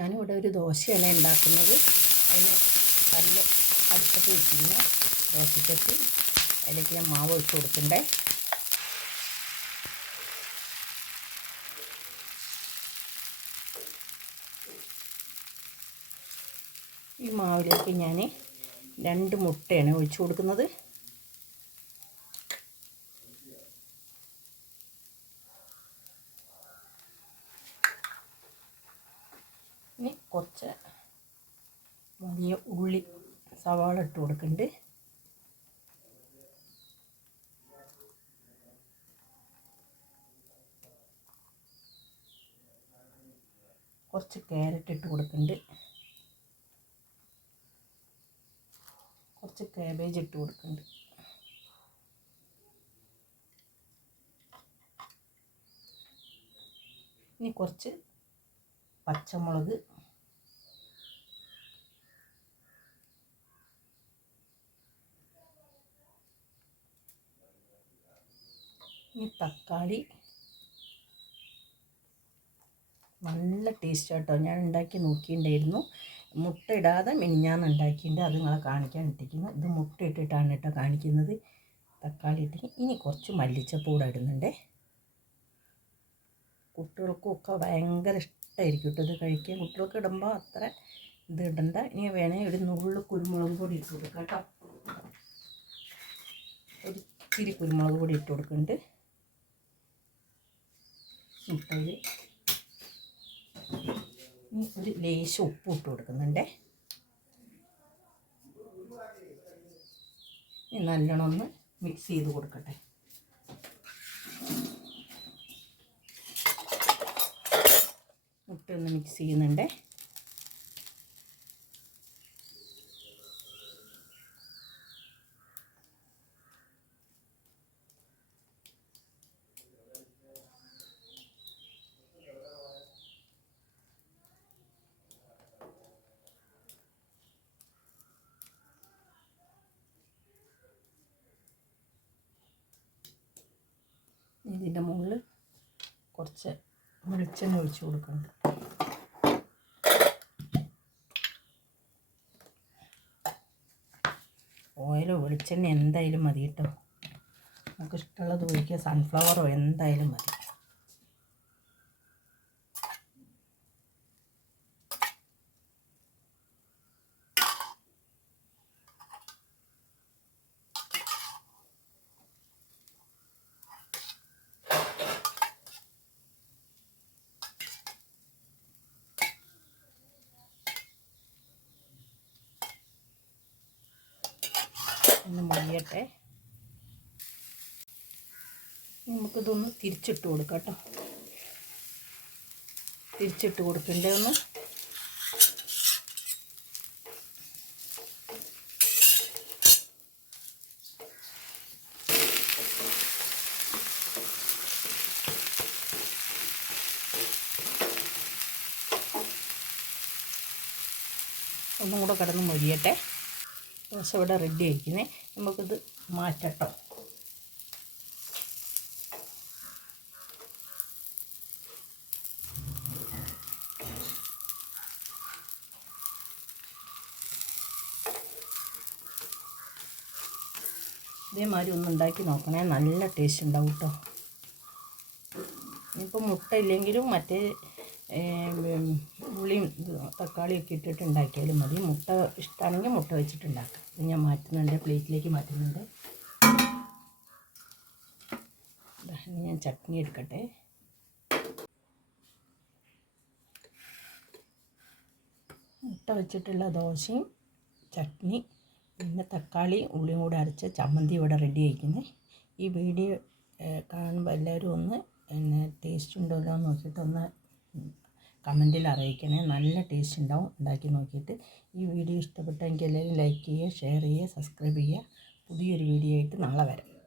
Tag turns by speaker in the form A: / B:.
A: ഞാനിവിടെ ഒരു ദോശയാണ് ഉണ്ടാക്കുന്നത്. അതിന് കല്ല് അടുപ്പത്ത് വെച്ചിരുന്നു ദോശയ്ക്ക് അതിലേക്ക് ഞാൻ മാവ് ഒഴിച്ച് കൊടുക്കണ്ടേ. ഈ മാവിലേക്ക് ഞാൻ രണ്ട് മുട്ടയാണ് ഒഴിച്ചു കൊടുക്കുന്നത് ഇനി കുറച്ച് വലിയ ഉള്ളി സവാള ഇട്ട് കൊടുക്കുന്നുണ്ട്. കുറച്ച് ക്യാരറ്റ് ഇട്ട് കൊടുക്കുന്നുണ്ട്. കുറച്ച് കാബേജ് ഇട്ട് കൊടുക്കുന്നുണ്ട്. ഇനി കുറച്ച് പച്ചമുളക് ഇനി തക്കാളി. നല്ല ടേസ്റ്റ് കേട്ടോ ഞാൻ ഉണ്ടാക്കി നോക്കിയിട്ടുണ്ടായിരുന്നു. മുട്ട ഇടാതെ മിനിഞ്ഞാന്ന് ഉണ്ടാക്കിയിട്ടുണ്ട്. അത് നിങ്ങളെ കാണിക്കാൻ ഇട്ടിരിക്കുന്നു. ഇത് മുട്ട ഇട്ടിട്ടാണ് കേട്ടോ കാണിക്കുന്നത്. തക്കാളി ഇട്ട് ഇനി കുറച്ച് മല്ലിച്ചപ്പൂടെ ഇടുന്നുണ്ട്. കുട്ടികൾക്കും ഒക്കെ ഭയങ്കര ഇഷ്ടമായിരിക്കും കേട്ടോ ഇത് കഴിക്കാൻ. കുട്ടികൾക്ക് ഇടുമ്പോൾ അത്ര ഇത് ഇടണ്ട. ഇനി വേണേൽ ഒരു നുള്ളു കുരുമുളക് പൊടി ഇട്ട് കൊടുക്കാം കേട്ടോ. ഒരു ഇത്തിരി കുരുമുളക് പൊടി ഇട്ട് കൊടുക്കുന്നുണ്ട്. മുട്ടയിൽ ഒരു ലേശം ഉപ്പ് ഇട്ട് കൊടുക്കുന്നുണ്ടേ. നല്ലോണം ഒന്ന് മിക്സ് ചെയ്ത് കൊടുക്കട്ടെ. മുട്ട മിക്സ് ചെയ്യുന്നുണ്ടേ. ഇതിന്റെ മുകളിൽ കുറച്ച് വെളിച്ചെണ്ണ ഒഴിച്ച് കൊടുക്കണം. ഓയിലോ വെളിച്ചെണ്ണ എന്തായാലും മതി കേട്ടോ. നമുക്ക് ഇഷ്ടമുള്ളത് ഒഴിക്കുക സൺഫ്ലവറോ എന്തായാലും മതി. ഒന്ന് മൊഴിയട്ടെ നമുക്കിതൊന്ന് തിരിച്ചിട്ട് കൊടുക്കാം കേട്ടോ. തിരിച്ചിട്ട് കൊടുക്കണ്ടേ ഒന്ന്? ഒന്നും കൂടെ കിടന്ന് മൊഴിയട്ടെ. ദോശ ഇവിടെ റെഡി ആയിരിക്കുന്നേ നമുക്കിത് മാറ്റട്ടോ. ഇതേമാതിരി ഒന്ന് ഉണ്ടാക്കി നോക്കണേ. നല്ല ടേസ്റ്റ് ഉണ്ടാവും കേട്ടോ ഇനിയിപ്പോൾ മുട്ട ഇല്ലെങ്കിലും മറ്റേ ഉള്ളിയും തക്കാളിയൊക്കെ ഇട്ടിട്ട് ഉണ്ടാക്കിയാലും മതി. മുട്ട ഇഷ്ടമാണെങ്കിൽ മുട്ട വെച്ചിട്ടുണ്ടാക്കാം ഇത് ഞാൻ മാറ്റുന്നുണ്ട് പ്ലേറ്റിലേക്ക് മാറ്റുന്നുണ്ട്. ഞാൻ ചട്നി എടുക്കട്ടെ. മുട്ട വെച്ചിട്ടുള്ള ദോശയും ചട്നി പിന്നെ തക്കാളി ഉള്ളിയും കൂടെ അരച്ച ചമ്മന്തി ഇവിടെ റെഡി ആയിരിക്കുന്നത് ഈ വീഡിയോ കാണുമ്പോൾ എല്ലാവരും ഒന്ന് പിന്നെ ടേസ്റ്റ് ഉണ്ടല്ലോ എന്ന് നോക്കിയിട്ട് ഒന്ന് കമന്റിൽ അറിയിക്കണേ. നല്ല ടേസ്റ്റ് ഉണ്ടാവും. ഉണ്ടാക്കി നോക്കിയിട്ട് ഈ വീഡിയോ ഇഷ്ടപ്പെട്ടെങ്കിൽ എല്ലാവരും ലൈക്ക് ചെയ്യുക ഷെയർ ചെയ്യുക സബ്സ്ക്രൈബ് ചെയ്യുക. പുതിയൊരു വീഡിയോ ആയിട്ട് നാളെ വരാം.